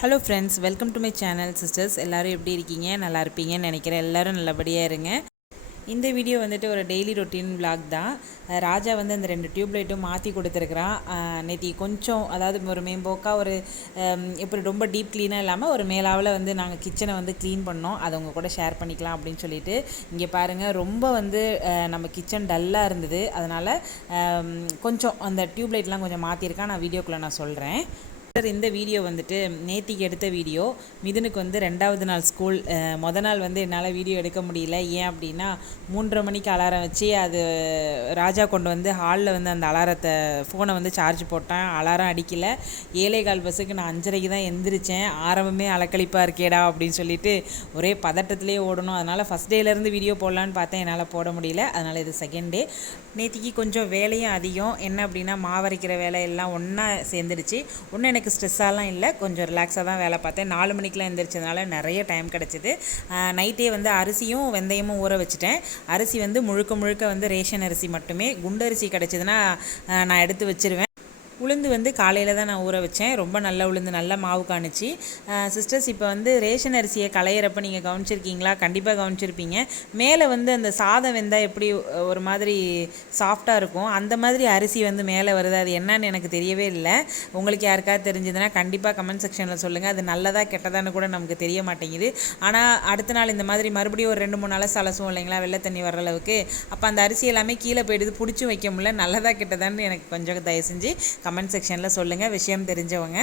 Hello friends welcome to my channel sisters எல்லோரும் எப்படி இருக்கீங்க? நல்லா இருப்பீங்கன்னு நினைக்கிறேன். எல்லோரும் நல்லபடியாக இருங்க. இந்த வீடியோ வந்துட்டு ஒரு டெய்லி ரொட்டீன் விளாக் தான். ராஜா வந்து அந்த ரெண்டு டியூப்லைட்டும் மாற்றி கொடுத்துருக்குறான். நேற்று கொஞ்சம் அதாவது ஒரு மேம்போக்காக ஒரு எப்படி ரொம்ப டீப் க்ளீனாக இல்லாமல் ஒரு மேலாவில் வந்து நாங்கள் கிச்சனை வந்து க்ளீன் பண்ணோம். அதை உங்கள் கூட ஷேர் பண்ணிக்கலாம் அப்படின்னு சொல்லிட்டு. இங்கே பாருங்கள் ரொம்ப வந்து நம்ம கிச்சன் டல்லாக இருந்தது. அதனால் கொஞ்சம் அந்த டியூப்லைட்லாம் கொஞ்சம் மாற்றிருக்கான் நான் வீடியோக்குள்ளே நான் சொல்கிறேன் இந்த வீடியோ வந்துட்டு நேத்திக்கு எடுத்த வீடியோ மிதுனுக்கு வந்து ரெண்டாவது நாள் ஸ்கூல் மொதல் நாள் வந்து என்னால் வீடியோ எடுக்க முடியல. ஏன் அப்படின்னா மூன்றரை மணிக்கு அலாரம் வச்சு அது ராஜா கொண்டு வந்து ஹாலில் வந்து அந்த அலாரத்தை ஃபோனை வந்து சார்ஜ் போட்டேன். அலாரம் அடிக்கல. ஏழை கால் பஸ்ஸுக்கு நான் அஞ்சரைக்கு தான் எந்திரிச்சேன். ஆரம்பமே அலக்கழிப்பாக இருக்கேடா அப்படின்னு சொல்லிட்டு ஒரே பதட்டத்திலே ஓடணும். அதனால் ஃபஸ்ட் டேலேருந்து வீடியோ போடலான்னு பார்த்தேன். என்னால் போட முடியல. அதனால் இது செகண்ட் டே நேத்திக்கு கொஞ்சம் வேலையும் அதிகம். என்ன அப்படின்னா மாவரைக்கிற வேலை எல்லாம் ஒன்றா சேர்ந்துடுச்சு. ஒன்று எனக்கு ஸ்ட்ரெஸ்ஸாலாம் இல்லை. கொஞ்சம் ரிலாக்ஸாக தான் வேலை பார்த்தேன். நாலு மணிக்கெலாம் எழுந்திரிச்சதுனால நிறைய டைம் கிடச்சிது. நைட்டே வந்து அரிசியும் வெந்தயமும் ஊற வச்சுட்டேன். அரிசி வந்து முழுக்க முழுக்க வந்து ரேஷன் அரிசி மட்டுமே. குண்டரிசி கிடச்சிதுன்னா நான் எடுத்து வச்சிருவேன். உளுந்து வந்து காலையில் தான் நான் ஊற வச்சேன். ரொம்ப நல்ல உளுந்து நல்ல மாவு காணுச்சு. சிஸ்டர்ஸ் இப்போ வந்து ரேஷன் அரிசியை களையிறப்ப நீங்கள் கவனிச்சிருக்கீங்களா? கண்டிப்பாக கவனிச்சிருப்பீங்க. மேலே வந்து அந்த சாதம் வெந்தால் எப்படி ஒரு மாதிரி சாஃப்டாக இருக்கும். அந்த மாதிரி அரிசி வந்து மேலே வருது? அது என்னன்னு எனக்கு தெரியவே இல்லை. உங்களுக்கு யாருக்காவது தெரிஞ்சதுன்னா கண்டிப்பாக கமெண்ட் செக்ஷனில் சொல்லுங்கள் அது நல்லதாக கெட்டதான்னு கூட நமக்கு தெரிய மாட்டேங்குது. ஆனால் அடுத்த நாள் இந்த மாதிரி மறுபடியும் ஒரு ரெண்டு மூணு நாளாக சலசும் இல்லைங்களா? வெள்ளை தண்ணி வர்ற அளவுக்கு. அப்போ அந்த அரிசி எல்லாமே கீழே போயிடுது. பிடிச்சி வைக்க முடியல. நல்லதாக கெட்டதான்னு எனக்கு கொஞ்சம் தயவு செஞ்சு கமெண்ட் செக்ஷனில் சொல்லுங்கள் விஷயம் தெரிஞ்சவங்க.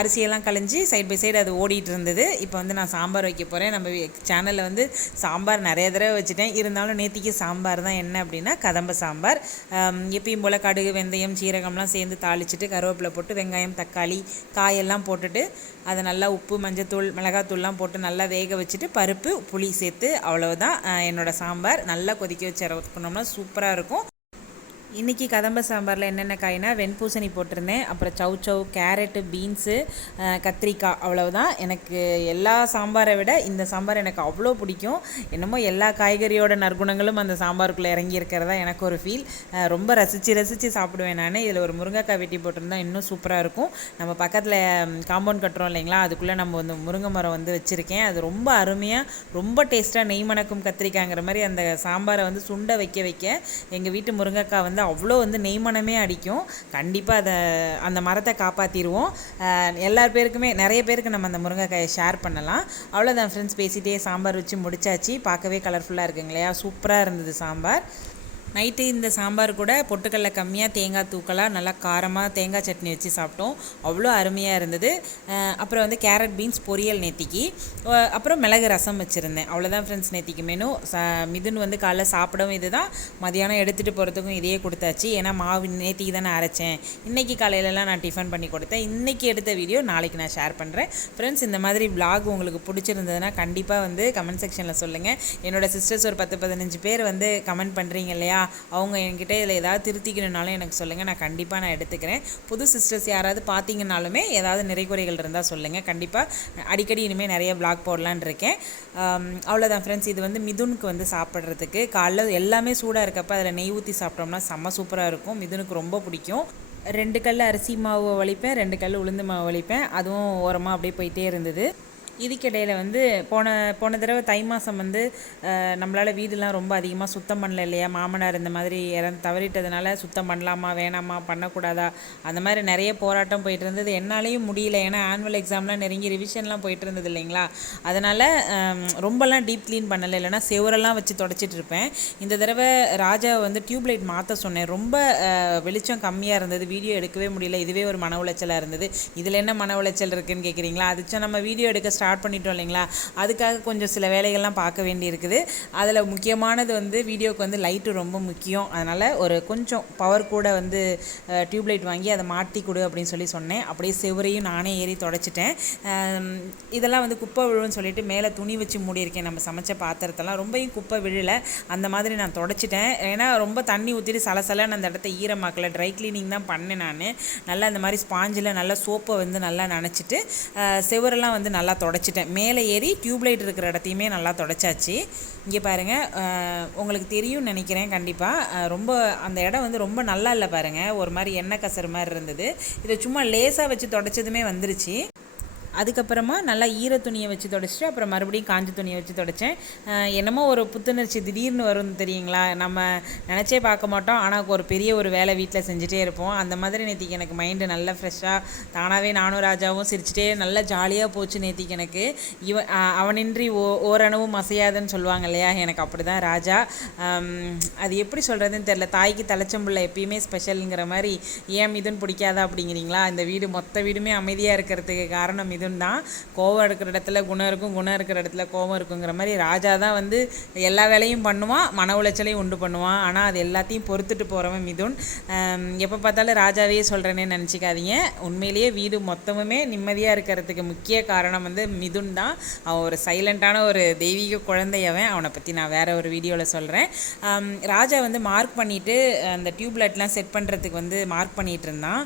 அரிசியெல்லாம் கழிஞ்சு சைட் பை சைடு அது ஓடிட்டு இருந்தது. இப்போ வந்து நான் சாம்பார் வைக்க போகிறேன் நம்ம சேனலில் வந்து சாம்பார் நிறைய தடவை வச்சுட்டேன். இருந்தாலும் நேத்திக்கு சாம்பார் தான் என்ன அப்படின்னா கதம்ப சாம்பார். எப்பயும் போல் கடுகு வெந்தயம் சீரகம்லாம் சேர்ந்து தாளிச்சிட்டு கருவேப்பிலை போட்டு வெங்காயம் தக்காளி காயெல்லாம் போட்டுட்டு அதை நல்லா உப்பு மஞ்சத்தூள் மிளகாத்தூள்லாம் போட்டு நல்லா வேக வச்சுட்டு பருப்பு புளி சேர்த்து அவ்வளவுதான். என்னோடய சாம்பார் நல்லா கொதிக்க வச்சு இறக்கணும்னா சூப்பராக இருக்கும். இன்றைக்கி கதம்ப சாம்பாரில் என்னென்ன காய்னா வெண்பூசணி போட்டிருந்தேன். அப்புறம் சவு சவு கேரட்டு பீன்ஸு கத்திரிக்காய் அவ்வளவுதான். எனக்கு எல்லா சாம்பாரை விட இந்த சாம்பார் எனக்கு அவ்வளோ பிடிக்கும். என்னமோ எல்லா காய்கறியோட நற்குணங்களும் அந்த சாம்பாருக்குள்ளே இறங்கி இருக்கிறதா எனக்கு ஒரு ஃபீல் ரொம்ப ரசித்து ரசித்து சாப்பிடுவேன் நான். இதில் ஒரு முருங்கைக்காய் வெட்டி போட்டிருந்தா இன்னும் சூப்பராக இருக்கும். நம்ம பக்கத்தில் காம்பவுண்ட் கட்டுறோம் இல்லைங்களா? அதுக்குள்ளே நம்ம வந்து முருங்கை மரம் வந்து வச்சுருக்கேன். அது ரொம்ப அருமையாக ரொம்ப டேஸ்ட்டாக நெய் மணக்கும் கத்திரிக்காய்ங்கிற மாதிரி அந்த சாம்பாரை வந்து சுண்டை வைக்க வைக்க எங்கள் வீட்டு முருங்கைக்காய் வந்து அவ்வளோ வந்து நெய்மணமே அடிக்கும். கண்டிப்பாக அதை அந்த மரத்தை காப்பாற்றிடுவோம் எல்லார் பேருக்குமே நிறைய பேருக்கு நம்ம அந்த முருங்கைக்காயை ஷேர் பண்ணலாம். அவ்வளோதான் ஃப்ரெண்ட்ஸ் பேசிகிட்டே சாம்பார் வச்சு முடிச்சாச்சு. பார்க்கவே கலர்ஃபுல்லாக இருக்குங்க இல்லையா சூப்பராக இருந்தது சாம்பார். நைட்டு இந்த சாம்பார் கூட பொட்டுக்கடல கம்மியாக தேங்காய் தூக்கலாக நல்லா காரமாக தேங்காய் சட்னி வச்சு சாப்பிட்டோம். அவ்வளோ அருமையாக இருந்தது. அப்புறம் வந்து கேரட் பீன்ஸ் பொரியல் நேத்திக்கு. அப்புறம் மிளகு ரசம் வச்சுருந்தேன். அவ்வளோதான் ஃப்ரெண்ட்ஸ் நேத்திக்கு மெனு மிதுன் வந்து காலைல சாப்பிடவும் இது தான் மதியானம் எடுத்துகிட்டு போகிறதுக்கும் இதையே கொடுத்தாச்சு. ஏன்னா மாவு நேத்திக்கு தானே அரைச்சேன். இன்றைக்கி காலையிலலாம் நான் டிஃபன் பண்ணி கொடுத்தேன். இன்றைக்கி எடுத்த வீடியோ நாளைக்கு நான் ஷேர் பண்ணுறேன் ஃப்ரெண்ட்ஸ் இந்த மாதிரி விளாக் உங்களுக்கு பிடிச்சிருந்ததுன்னா கண்டிப்பாக வந்து கமெண்ட் செக்ஷனில் சொல்லுங்கள் என்னோட சிஸ்டர்ஸ் ஒரு பத்து பதினஞ்சு பேர் வந்து கமெண்ட் பண்ணுறீங்க இல்லையா? அவங்க என்கிட்ட இதில் ஏதாவது திருத்திக்கணுனாலும் எனக்கு சொல்லுங்கள் நான் கண்டிப்பாக நான் எடுத்துக்கிறேன். புது சிஸ்டர்ஸ் யாராவது பார்த்தீங்கனாலுமே ஏதாவது நிறைகுறைகள் இருந்தால் சொல்லுங்கள் கண்டிப்பாக அடிக்கடி இனிமேல் நிறைய பிளாக் போடலான்னு இருக்கேன். அவ்வளோதான் ஃப்ரெண்ட்ஸ் இது வந்து மிதுனுக்கு வந்து சாப்பிட்றதுக்கு காலைல எல்லாமே சூடாக இருக்கப்ப அதில் நெய் ஊற்றி சாப்பிட்டோம்னா செம்ம சூப்பராக இருக்கும். மிதுனுக்கு ரொம்ப பிடிக்கும். ரெண்டு கல் அரிசி மாவு வலிப்பேன் ரெண்டு கல் உளுந்து மாவு வலிப்பேன். அதுவும் ஓரமாக அப்படியே போயிட்டே இருந்தது. இதுக்கிடையில் வந்து போன போன தடவை தை மாதம் வந்து நம்மளால் வீடுலாம் ரொம்ப அதிகமாக சுத்தம் பண்ணல இல்லையா? மாமனார் இந்த மாதிரி இறந்து தவறிட்டதுனால சுத்தம் பண்ணலாமா வேணாமா பண்ணக்கூடாதா? அந்த மாதிரி நிறைய போராட்டம் போயிட்டு இருந்தது. என்னாலையும் முடியல. ஏன்னா ஆனுவல் எக்ஸாம்லாம் நெருங்கி ரிவிஷன்லாம் போயிட்டு இருந்தது இல்லைங்களா? அதனால் ரொம்பலாம் டீப் க்ளீன் பண்ணலை. இல்லைன்னா செவரெல்லாம் வச்சு தொடச்சிட்டு இருப்பேன். இந்த தடவை ராஜா வந்து டியூப்லைட் மாற்ற சொன்னேன். ரொம்ப வெளிச்சம் கம்மியாக இருந்தது. வீடியோ எடுக்கவே முடியல. இதுவே ஒரு மன உளைச்சலாக இருந்தது. இதில் என்ன மன உளைச்சல் இருக்குன்னு கேட்குறீங்களா அதுச்சும் நம்ம வீடியோ எடுக்க ஸ்டார்ட் பண்ணிட்டோம் இல்லைங்களா? அதுக்காக கொஞ்சம் சில வேலைகள்லாம் பார்க்க வேண்டியிருக்குது. அதில் முக்கியமானது வந்து வீடியோவுக்கு வந்து லைட்டு ரொம்ப முக்கியம். அதனால் ஒரு கொஞ்சம் பவர் கூட வந்து டியூப்லைட் வாங்கி அதை மாட்டி கொடு அப்படின்னு சொல்லி சொன்னேன். அப்படியே செவரையும் நானே ஏறி தொடச்சிட்டேன். இதெல்லாம் வந்து குப்பை விழுன்னு சொல்லிட்டு மேலே துணி வச்சு மூடியிருக்கேன். நம்ம சமைச்ச பாத்திரத்தெல்லாம் ரொம்பவும் குப்பை விழலை. அந்த மாதிரி நான் தொடச்சிட்டேன். ஏன்னா ரொம்ப தண்ணி ஊற்றிட்டு சலசலன்னு அந்த இடத்த ஈரமாக்கல. ட்ரை க்ளீனிங் தான் பண்ணேன் நான். நல்லா அந்த மாதிரி ஸ்பாஞ்சில் நல்லா சோப்பை வந்து நல்லா நனைச்சிட்டு செவரெல்லாம் வந்து நல்லா தொடச்சிட்டேன். மேலே ஏறி டியூப்லைட் இருக்கிற இடத்தையுமே நல்லா தொடச்சாச்சு. இங்கே பாருங்கள் உங்களுக்கு தெரியும்னு நினைக்கிறேன் கண்டிப்பாக ரொம்ப அந்த இடம் வந்து ரொம்ப நல்லா இல்லை பாருங்கள் ஒரு மாதிரி எண்ணெய் கசர் மாதிரி இருந்தது. இதை சும்மா லேசாக வச்சு தொடச்சதுமே வந்துருச்சு. அதுக்கப்புறமா நல்லா ஈர துணியை வச்சு துடைச்சிட்டு அப்புறம் மறுபடியும் காஞ்ச துணியை வச்சு துடைச்சேன். என்னமோ ஒரு புத்துணர்ச்சி திடீர்னு வரும் தெரியுங்களா? நம்ம நினச்சே பார்க்க மாட்டோம். ஆனால் ஒரு பெரிய ஒரு வேலை வீட்டில் செஞ்சுட்டே இருப்போம். அந்த மாதிரி நேற்றுக்கு எனக்கு மைண்டு நல்லா ஃப்ரெஷ்ஷாக தானாகவே நானும் ராஜாவும் சிரிச்சிட்டே நல்லா ஜாலியாக போச்சு நேற்றுக்கு எனக்கு. இவன் அவனின்றி ஓ ஓரணவும் அசையாதுன்னு சொல்லுவாங்க இல்லையா? எனக்கு அப்படி தான் ராஜா அது எப்படி சொல்கிறதுன்னு தெரில தாய்க்கு தலைச்சம்புள்ள எப்பயுமே ஸ்பெஷலுங்கிற மாதிரி ஏன் மிதுன் பிடிக்காதா? அப்படிங்கிறீங்களா? இந்த வீடு மொத்த வீடுமே அமைதியாக இருக்கிறதுக்கு காரணம் இது மிதுன் தான் கோவம் இருக்கிற இடத்துல குணம் இருக்கும் குணம் இருக்கிற இடத்துல கோவம் இருக்குங்கிற மாதிரி ராஜா தான் வந்து எல்லா வேலையும் பண்ணுவான் மன உளைச்சலையும் உண்டு பண்ணுவான். ஆனால் அது எல்லாத்தையும் பொறுத்துட்டு போகிறவன் மிதுன். எப்போ பார்த்தாலும் ராஜாவே சொல்கிறேனே நினச்சிக்காதீங்க. உண்மையிலேயே வீடு மொத்தமுமே நிம்மதியாக இருக்கிறதுக்கு முக்கிய காரணம் வந்து மிதுன் தான். அவன் ஒரு சைலண்ட்டான ஒரு தெய்வீக குழந்தையவன் அவனை. பற்றி நான் வேற ஒரு வீடியோவில் சொல்கிறேன் ராஜா வந்து மார்க் பண்ணிவிட்டு அந்த டியூப்லைட்லாம் செட் பண்ணுறதுக்கு வந்து மார்க் பண்ணிகிட்டு இருந்தான்.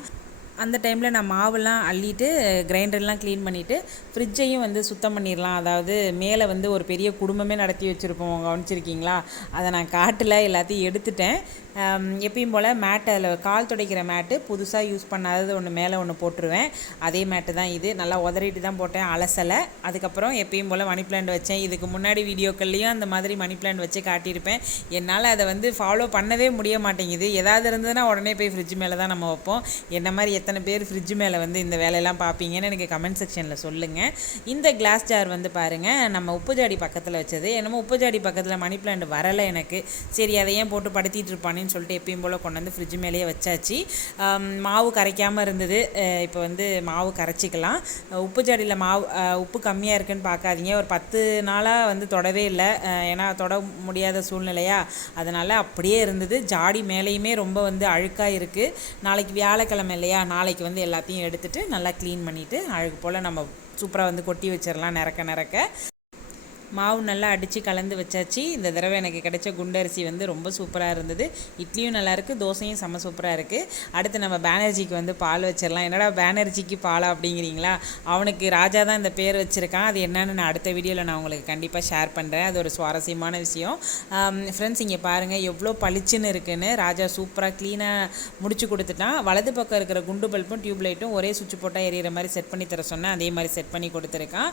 அந்த டைமில் நான் மாவுலாம் அள்ளிட்டு கிரைண்டர்லாம் க்ளீன் பண்ணிவிட்டு ஃப்ரிட்ஜையும் வந்து சுத்தம் பண்ணிடலாம் அதாவது மேலே வந்து ஒரு பெரிய குடும்பமே நடத்தி வச்சுருப்போம். கவனிச்சிருக்கீங்களா? அதை நான் காட்டில் எல்லாத்தையும் எடுத்துட்டேன். எப்பயும் போல் மேட்டை அதில் கால் துடைக்கிற மேட்டு புதுசாக யூஸ் பண்ணாதது ஒன்று மேலே ஒன்று போட்டுருவேன். அதே மேட்டு தான் இது. நல்லா உதறிட்டு தான் போட்டேன். அலசலை. அதுக்கப்புறம் எப்பயும் போல் மணி பிளான்ட் வச்சேன். இதுக்கு முன்னாடி வீடியோக்கள்லேயும் அந்த மாதிரி மணி பிளான்ட் வச்சு காட்டியிருப்பேன். என்னால் அதை வந்து ஃபாலோ பண்ணவே முடிய மாட்டேங்குது. ஏதாவது இருந்ததுன்னா உடனே போய் ஃப்ரிட்ஜ் மேலே தான் நம்ம வைப்போம். என்ன மாதிரி எத்தனை பேர் ஃப்ரிட்ஜ் மேலே வந்து இந்த வேலையெல்லாம் பார்ப்பீங்கன்னு எனக்கு கமெண்ட் செக்ஷனில் சொல்லுங்கள் இந்த கிளாஸ் ஜார் வந்து பாருங்கள் நம்ம உப்பு ஜாடி பக்கத்தில் வச்சது. என்னமோ உப்பு ஜாடி பக்கத்தில் மணி பிளான்ட் வரலை எனக்கு. சரி அதை ஏன் போட்டு படுத்திட்டு இருப்பானேன்னு அப்படின்னு சொல்லிட்டு எப்பயும் போல் கொண்டு வந்து ஃப்ரிட்ஜ் மேலேயே வச்சாச்சு. மாவு கரைக்காமல் இருந்தது. இப்போ வந்து மாவு கரைச்சிக்கலாம். உப்பு ஜாடியில் மாவு உப்பு கம்மியாக இருக்குன்னு பார்க்காதீங்க ஒரு பத்து நாளாக வந்து தொடவே இல்லை. ஏன்னா தொட முடியாத சூழ்நிலையா. அதனால் அப்படியே இருந்தது. ஜாடி மேலேயுமே ரொம்ப வந்து அழுக்காக இருக்குது நாளைக்கு வியாழக்கிழமை இல்லையா? நாளைக்கு வந்து எல்லாத்தையும் எடுத்துட்டு நல்லா க்ளீன் பண்ணிவிட்டு அழகு போல் நம்ம சூப்பராக வந்து கொட்டி வச்சிடலாம் நிறக்க நிறக்க. மாவு நல்லா அடித்து கலந்து வச்சாச்சு. இந்த தடவை எனக்கு கிடைச்ச குண்டரிசி வந்து ரொம்ப சூப்பராக இருந்தது. இட்லியும் நல்லாயிருக்கு தோசையும் செம்ம சூப்பராக இருக்குது அடுத்து நம்ம பேனர்ஜிக்கு வந்து பால் வச்சிடலாம். என்னடா பேனர்ஜிக்கு பாலா அப்படிங்கிறீங்களா? அவனுக்கு ராஜா தான் இந்த பேர் வச்சுருக்கான். அது என்னன்னு நான் அடுத்த வீடியோவில் நான் உங்களுக்கு கண்டிப்பாக ஷேர் பண்ணுறேன் அது ஒரு சுவாரஸ்யமான விஷயம். ஃப்ரெண்ட்ஸ் இங்கே பாருங்கள் எவ்வளோ பளிச்சுன்னு இருக்குன்னு. ராஜா சூப்பராக க்ளீனாக முடிச்சு கொடுத்துட்டான். வலது பக்கம் இருக்கிற குண்டு பல்பும் டியூப் லைட்டும் ஒரே சுவிட்ச் போட்டால் எரியிற மாதிரி செட் பண்ணி தர சொன்னேன் அதே மாதிரி செட் பண்ணி கொடுத்துருக்கான்.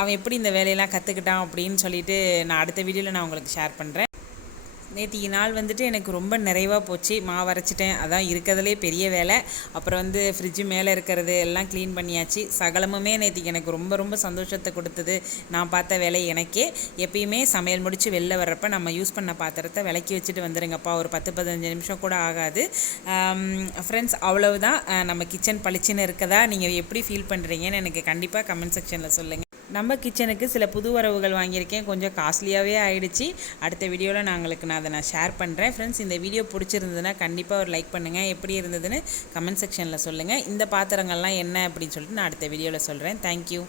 அவன் எப்படி இந்த வேலையெல்லாம் கற்றுக்கிட்டான் அப்படின்னு சொல்லிட்டு நான் அடுத்த வீடியோவில் நான் உங்களுக்கு ஷேர் பண்ணுறேன் நேற்றுக்கு நாள் வந்துட்டு எனக்கு ரொம்ப நிறைவாக போச்சு. மாவு அரைச்சிட்டேன் அதான் இருக்கிறதுலே பெரிய வேலை. அப்புறம் வந்து ஃப்ரிட்ஜு மேலே இருக்கிறது எல்லாம் க்ளீன் பண்ணியாச்சு. சகலமுமே நேற்றுக்கு எனக்கு ரொம்ப ரொம்ப சந்தோஷத்தை கொடுத்தது. நான் பார்த்த வேலை எனக்கே. எப்பயுமே சமையல் முடித்து வெளில வர்றப்ப நம்ம யூஸ் பண்ண பாத்திரத்தை விளக்கி வச்சுட்டு வந்துடுங்கப்பா ஒரு பத்து பதினஞ்சு நிமிஷம் கூட ஆகாது. ஃப்ரெண்ட்ஸ் அவ்வளவுதான். நம்ம கிச்சன் பளிச்சுன்னு இருக்கதா? நீங்கள் எப்படி ஃபீல் பண்ணுறீங்கன்னு எனக்கு கண்டிப்பாக கமெண்ட் செக்ஷனில் சொல்லுங்கள் நம்ம கிச்சனுக்கு சில புது வரவுகள் வாங்கியிருக்கேன். கொஞ்சம் காஸ்ட்லியாகவே ஆயிடுச்சு. அடுத்த வீடியோவில் நான் உங்களுக்கு நான் அதை நான் ஷேர் பண்ணுறேன் ஃப்ரெண்ட்ஸ் இந்த வீடியோ பிடிச்சிருந்ததுன்னா கண்டிப்பாக ஒரு லைக் பண்ணுங்கள் எப்படி இருந்ததுன்னு கமெண்ட் செக்ஷனில் சொல்லுங்கள் இந்த பாத்திரங்கள்லாம் என்ன அப்படின்னு சொல்லிட்டு நான் அடுத்த வீடியோவில் சொல்கிறேன் தேங்க்யூ